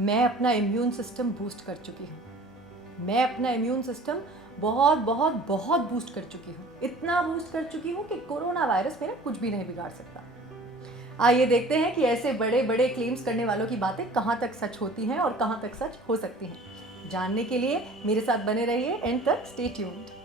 मैं अपना immune system boost कर चुकी हूँ। मैं अपना इम्यून सिस्टम बहुत बहुत बहुत बूस्ट कर चुकी हूँ। इतना बूस्ट कर चुकी हूँ कि कोरोना वायरस मेरा कुछ भी नहीं बिगाड़ सकता। आइए देखते हैं कि ऐसे बड़े बड़े क्लेम्स करने वालों की बातें कहाँ तक सच होती हैं और कहाँ तक सच हो सकती हैं। जानने के लिए मेरे साथ बने रहिए, एंड तक स्टे ट्यून्ड।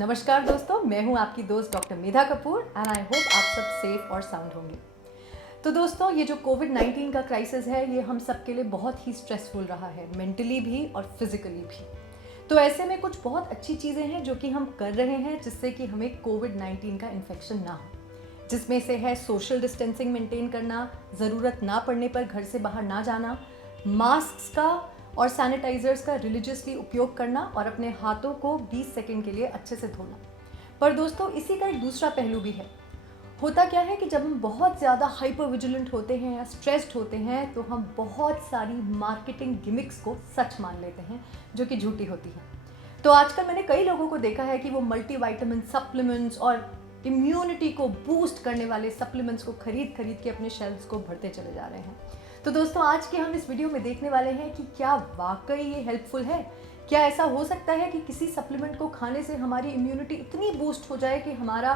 नमस्कार दोस्तों, मैं हूं आपकी दोस्त doctor Medha Kapoor and I hope आप सब सेफ और साउंड होंगे। तो दोस्तों, ये जो कोविड-19 का क्राइसिस है, ये हम सब के लिए बहुत ही स्ट्रेसफुल रहा है, मेंटली भी और फिजिकली भी। तो ऐसे में कुछ बहुत अच्छी चीज़ें हैं जो कि हम कर रहे हैं जिससे कि हमें कोविड-19 का इन्फेक्शन ना हो, जिसमें से है सोशल डिस्टेंसिंग मेंटेन करना, ज़रूरत ना पड़ने पर घर से बाहर ना जाना, मास्क का और सैनिटाइजर्स का रिलीजियसली उपयोग करना और अपने हाथों को 20 सेकंड के लिए अच्छे से धोना। पर दोस्तों, इसी का एक दूसरा पहलू भी है। होता क्या है कि जब हम बहुत ज़्यादा हाइपर विजिलेंट होते हैं या स्ट्रेस्ड होते हैं तो हम बहुत सारी मार्केटिंग गिमिक्स को सच मान लेते हैं जो कि झूठी होती है। तो आजकल मैंने कई लोगों को देखा है कि वो मल्टीविटामिन सप्लीमेंट्स और इम्यूनिटी को बूस्ट करने वाले सप्लीमेंट्स को खरीद के अपने शेल्फ्स को भरते चले जा रहे हैं। तो दोस्तों, आज के हम इस वीडियो में देखने वाले हैं कि क्या वाकई ये हेल्पफुल है। क्या ऐसा हो सकता है कि किसी सप्लीमेंट को खाने से हमारी इम्यूनिटी इतनी बूस्ट हो जाए कि हमारा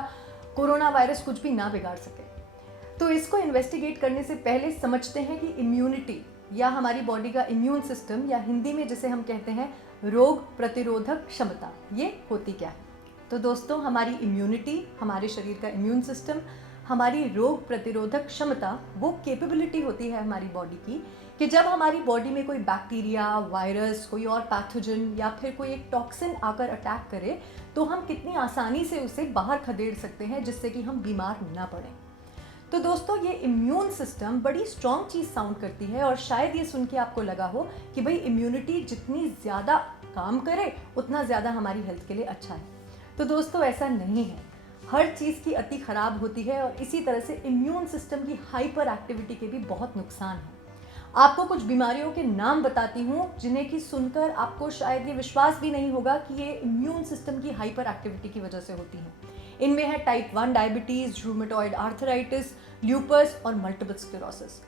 कोरोना वायरस कुछ भी ना बिगाड़ सके। तो इसको इन्वेस्टिगेट करने से पहले समझते हैं कि इम्यूनिटी या हमारी बॉडी का इम्यून सिस्टम, या हिंदी में जिसे हम कहते हैं रोग प्रतिरोधक क्षमता, ये होती क्या है। तो दोस्तों, हमारी इम्यूनिटी, हमारे शरीर का इम्यून सिस्टम, हमारी रोग प्रतिरोधक क्षमता, वो कैपेबिलिटी होती है हमारी बॉडी की कि जब हमारी बॉडी में कोई बैक्टीरिया, वायरस, कोई और पैथोजन या फिर कोई एक टॉक्सिन आकर अटैक करे तो हम कितनी आसानी से उसे बाहर खदेड़ सकते हैं जिससे कि हम बीमार ना पड़ें। तो दोस्तों, ये इम्यून सिस्टम बड़ी स्ट्रॉन्ग चीज़ साउंड करती है और शायद ये सुन के आपको लगा हो कि भाई इम्यूनिटी जितनी ज़्यादा काम करे उतना ज़्यादा हमारी हेल्थ के लिए अच्छा है। तो दोस्तों, ऐसा नहीं है। हर चीज़ की अति खराब होती है और इसी तरह से इम्यून सिस्टम की हाइपर एक्टिविटी के भी बहुत नुकसान हैं। आपको कुछ बीमारियों के नाम बताती हूँ जिन्हें कि सुनकर आपको शायद ये विश्वास भी नहीं होगा कि ये इम्यून सिस्टम की हाइपर एक्टिविटी की वजह से होती हैं। इनमें है type 1 diabetes, rheumatoid arthritis, lupus और मल्टीपल स्क्लेरोसिस।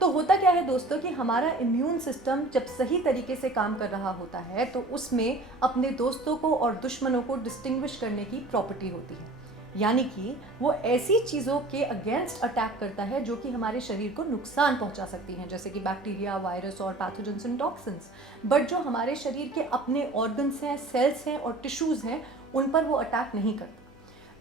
तो होता क्या है दोस्तों कि हमारा इम्यून सिस्टम जब सही तरीके से काम कर रहा होता है तो उसमें अपने दोस्तों को और दुश्मनों को डिस्टिंग्विश करने की प्रॉपर्टी होती है, यानी कि वो ऐसी चीज़ों के अगेंस्ट अटैक करता है जो कि हमारे शरीर को नुकसान पहुंचा सकती हैं, जैसे कि बैक्टीरिया, वायरस और पैथोजेंस एंड टॉक्सिन्स। बट जो हमारे शरीर के अपने ऑर्गन्स हैं, सेल्स हैं और टिश्यूज़ हैं, उन पर वो अटैक नहीं करता।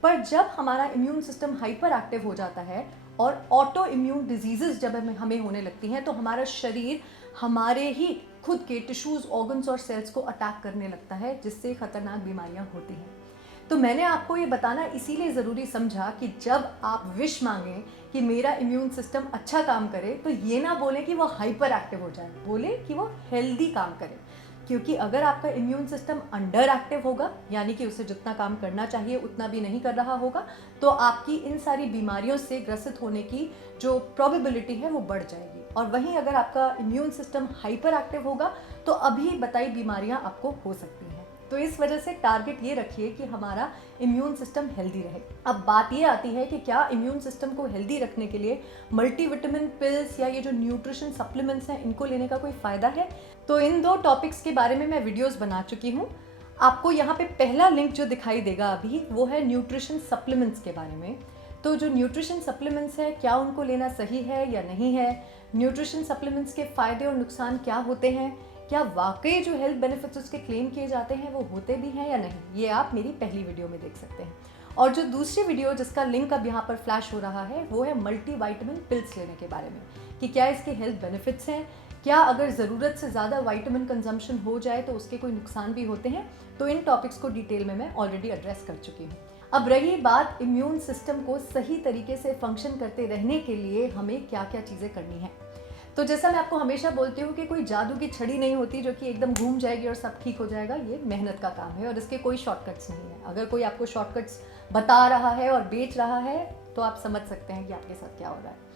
पर जब हमारा इम्यून सिस्टम हाइपर एक्टिव हो जाता है और ऑटो इम्यून डिजीजेस जब हमें होने लगती हैं तो हमारा शरीर हमारे ही खुद के टिश्यूज़, ऑर्गन्स और सेल्स को अटैक करने लगता है, जिससे खतरनाक बीमारियां होती हैं। तो मैंने आपको ये बताना इसीलिए ज़रूरी समझा कि जब आप विश मांगें कि मेरा इम्यून सिस्टम अच्छा काम करे तो ये ना बोलें कि वो हाइपर एक्टिव हो जाए, बोले कि वो हेल्दी काम करे। क्योंकि अगर आपका इम्यून सिस्टम अंडर एक्टिव होगा, यानी कि उसे जितना काम करना चाहिए उतना भी नहीं कर रहा होगा, तो आपकी इन सारी बीमारियों से ग्रसित होने की जो प्रोबेबिलिटी है वो बढ़ जाएगी। और वहीं अगर आपका इम्यून सिस्टम हाइपर एक्टिव होगा तो अभी बताई बीमारियां आपको हो सकती हैं। तो इस वजह से टारगेट ये रखिए कि हमारा इम्यून सिस्टम हेल्दी रहे। अब बात ये आती है कि क्या इम्यून सिस्टम को हेल्दी रखने के लिए मल्टीविटामिन पिल्स या ये जो न्यूट्रिशन सप्लीमेंट्स हैं इनको लेने का कोई फ़ायदा है? तो इन दो टॉपिक्स के बारे में मैं वीडियोस बना चुकी हूँ। आपको यहाँ पे पहला लिंक जो दिखाई देगा अभी, वो है न्यूट्रिशन सप्लीमेंट्स के बारे में। तो जो न्यूट्रिशन सप्लीमेंट्स है, क्या उनको लेना सही है या नहीं है, न्यूट्रिशन सप्लीमेंट्स के फ़ायदे और नुकसान क्या होते हैं, क्या वाकई जो हेल्थ बेनिफिट्स उसके क्लेम किए जाते हैं वो होते भी हैं या नहीं, ये आप मेरी पहली वीडियो में देख सकते हैं। और जो दूसरी वीडियो जिसका लिंक अब यहाँ पर फ्लैश हो रहा है वो है मल्टीविटामिन पिल्स लेने के बारे में, कि क्या इसके हेल्थ बेनिफिट्स हैं, क्या अगर ज़रूरत से ज़्यादा विटामिन कंजम्पशन हो जाए तो उसके कोई नुकसान भी होते हैं। तो इन टॉपिक्स को डिटेल में मैं ऑलरेडी एड्रेस कर चुकी हूँ। अब रही बात इम्यून सिस्टम को सही तरीके से फंक्शन करते रहने के लिए हमें क्या क्या चीज़ें करनी है। तो जैसा मैं आपको हमेशा बोलती हूँ कि कोई जादू की छड़ी नहीं होती जो कि एकदम घूम जाएगी और सब ठीक हो जाएगा। ये मेहनत का काम है और इसके कोई शॉर्टकट्स नहीं है। अगर कोई आपको शॉर्टकट्स बता रहा है और बेच रहा है तो आप समझ सकते हैं कि आपके साथ क्या हो रहा है।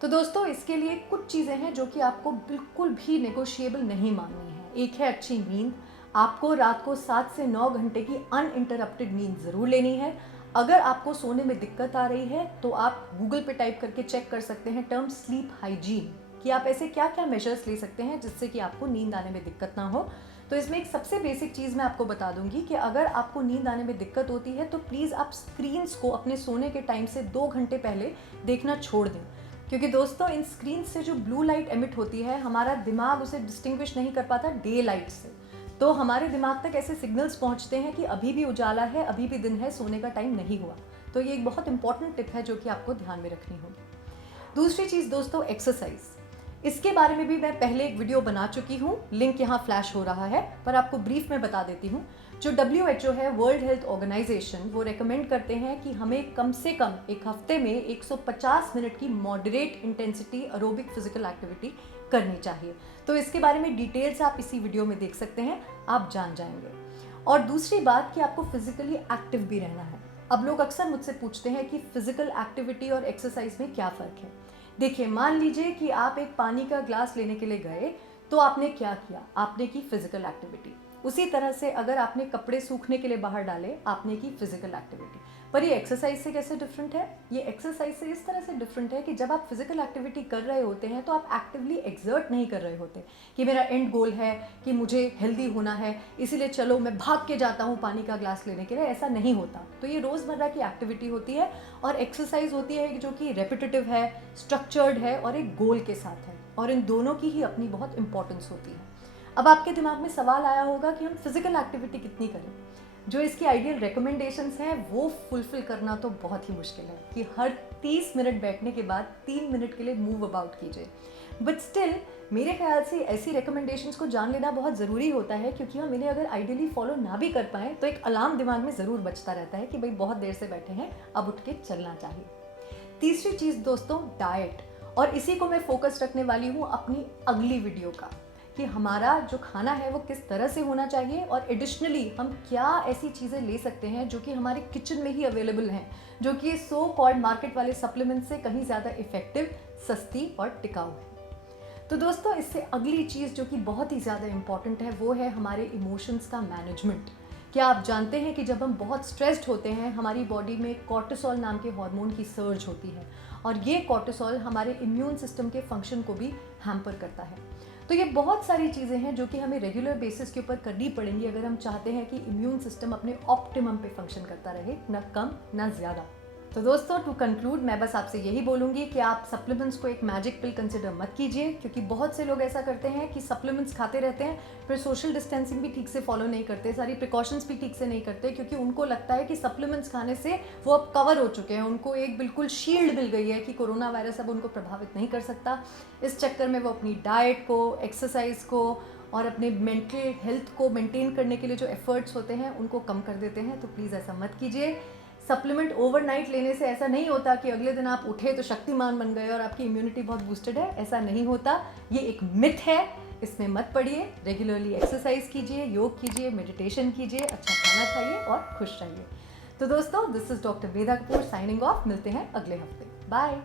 तो दोस्तों, इसके लिए कुछ चीज़ें हैं जो कि आपको बिल्कुल भी नेगोशिएबल नहीं माननी है। एक है अच्छी नींद। आपको रात को 7 से 9 घंटे की अनइंटरप्टेड नींद ज़रूर लेनी है। अगर आपको सोने में दिक्कत आ रही है तो आप गूगल पे टाइप करके चेक कर सकते हैं टर्म स्लीप हाइजीन, कि आप ऐसे क्या क्या मेजर्स ले सकते हैं जिससे कि आपको नींद आने में दिक्कत ना हो। तो इसमें एक सबसे बेसिक चीज़ मैं आपको बता दूंगी कि अगर आपको नींद आने में दिक्कत होती है तो प्लीज़ आप स्क्रीन्स को अपने सोने के टाइम से 2 घंटे पहले देखना छोड़ दें, क्योंकि दोस्तों इन स्क्रीन से जो ब्लू लाइट एमिट होती है हमारा दिमाग उसे डिस्टिंग्विश नहीं कर पाता डे लाइट से। तो हमारे दिमाग तक ऐसे सिग्नल्स पहुंचते हैं कि अभी भी उजाला है, अभी भी दिन है, सोने का टाइम नहीं हुआ। तो ये एक बहुत इंपॉर्टेंट टिप है जो कि आपको ध्यान में रखनी होगी। दूसरी चीज़ दोस्तों, एक्सरसाइज। इसके बारे में भी मैं पहले एक वीडियो बना चुकी हूँ, लिंक यहाँ फ्लैश हो रहा है, पर आपको ब्रीफ में बता देती हूँ। जो WHO है, वर्ल्ड हेल्थ ऑर्गेनाइजेशन, वो रेकमेंड करते हैं कि हमें कम से कम एक हफ्ते में 150 मिनट की moderate intensity aerobic physical activity करनी चाहिए। तो इसके बारे में डिटेल्स आप इसी वीडियो में देख सकते हैं, आप जान जाएंगे। और दूसरी बात कि आपको फिजिकली एक्टिव भी रहना है। अब लोग अक्सर मुझसे पूछते हैं कि फिजिकल एक्टिविटी और एक्सरसाइज में क्या फ़र्क है। देखिए, मान लीजिए कि आप एक पानी का ग्लास लेने के लिए गए, तो आपने क्या किया, आपने की फिजिकल एक्टिविटी। उसी तरह से अगर आपने कपड़े सूखने के लिए बाहर डाले, आपने की फिजिकल एक्टिविटी। पर ये एक्सरसाइज से कैसे डिफरेंट है? ये एक्सरसाइज से इस तरह से डिफरेंट है कि जब आप फिजिकल एक्टिविटी कर रहे होते हैं तो आप एक्टिवली एक्सर्ट नहीं कर रहे होते कि मेरा एंड गोल है कि मुझे हेल्दी होना है, इसीलिए चलो मैं भाग के जाता हूँ पानी का ग्लास लेने के लिए। ऐसा नहीं होता। तो ये रोज़मर्रा की एक्टिविटी होती है और एक्सरसाइज होती है जो कि रेपिटेटिव है, स्ट्रक्चर्ड है और एक गोल के साथ है, और इन दोनों की ही अपनी बहुत इंपॉर्टेंस होती है। अब आपके दिमाग में सवाल आया होगा कि हम फिजिकल एक्टिविटी कितनी करें। जो इसकी आइडियल रिकमेंडेशंस हैं वो फुलफिल करना तो बहुत ही मुश्किल है कि हर 30 मिनट बैठने के बाद 3 मिनट के लिए मूव अबाउट कीजिए। बट स्टिल मेरे ख्याल से ऐसी रिकमेंडेशंस को जान लेना बहुत ज़रूरी होता है, क्योंकि हम इन्हें अगर आइडियली फॉलो ना भी कर पाएँ तो एक अलार्म दिमाग में ज़रूर बजता रहता है कि भाई बहुत देर से बैठे हैं, अब उठ के चलना चाहिए। तीसरी चीज़ दोस्तों, डाइट। और इसी को मैं फोकस रखने वाली हूँ अपनी अगली वीडियो का, कि हमारा जो खाना है वो किस तरह से होना चाहिए और एडिशनली हम क्या ऐसी चीज़ें ले सकते हैं जो कि हमारे किचन में ही अवेलेबल हैं, जो कि सो कॉल्ड मार्केट वाले सप्लीमेंट से कहीं ज़्यादा इफेक्टिव, सस्ती और टिकाऊ है। तो दोस्तों, इससे अगली चीज़ जो कि बहुत ही ज़्यादा इम्पॉर्टेंट है वो है हमारे इमोशंस का मैनेजमेंट। क्या आप जानते हैं कि जब हम बहुत स्ट्रेस्ड होते हैं हमारी बॉडी में कॉर्टिसोल नाम के हार्मोन की सर्ज होती है, और ये कॉर्टिसोल हमारे इम्यून सिस्टम के फंक्शन को भी हैम्पर करता है। तो ये बहुत सारी चीज़ें हैं जो कि हमें रेगुलर बेसिस के ऊपर करनी पड़ेंगी अगर हम चाहते हैं कि इम्यून सिस्टम अपने ऑप्टिमम पे फंक्शन करता रहे, ना कम ना ज़्यादा। तो दोस्तों, टू कंक्लूड मैं बस आपसे यही बोलूँगी कि आप सप्लीमेंट्स को एक मैजिक पिल कंसिडर मत कीजिए, क्योंकि बहुत से लोग ऐसा करते हैं कि सप्लीमेंट्स खाते रहते हैं, फिर सोशल डिस्टेंसिंग भी ठीक से फॉलो नहीं करते, सारी प्रिकॉशंस भी ठीक से नहीं करते, क्योंकि उनको लगता है कि सप्लीमेंट्स खाने से वो अब कवर हो चुके हैं, उनको एक बिल्कुल शील्ड मिल गई है कि कोरोना वायरस अब उनको प्रभावित नहीं कर सकता। इस चक्कर में वो अपनी डाइट को, एक्सरसाइज को और अपने मेंटल हेल्थ को मेंटेन करने के लिए जो एफर्ट्स होते हैं उनको कम कर देते हैं। तो प्लीज़ ऐसा मत कीजिए। सप्लीमेंट ओवरनाइट लेने से ऐसा नहीं होता कि अगले दिन आप उठे तो शक्तिमान बन गए और आपकी इम्यूनिटी बहुत बूस्टेड है। ऐसा नहीं होता, ये एक मिथ है, इसमें मत पड़िए। रेगुलरली एक्सरसाइज कीजिए, योग कीजिए, मेडिटेशन कीजिए, अच्छा खाना खाइए और खुश रहिए। तो दोस्तों, this is doctor Veda Kapoor signing off. मिलते हैं अगले हफ्ते। बाय।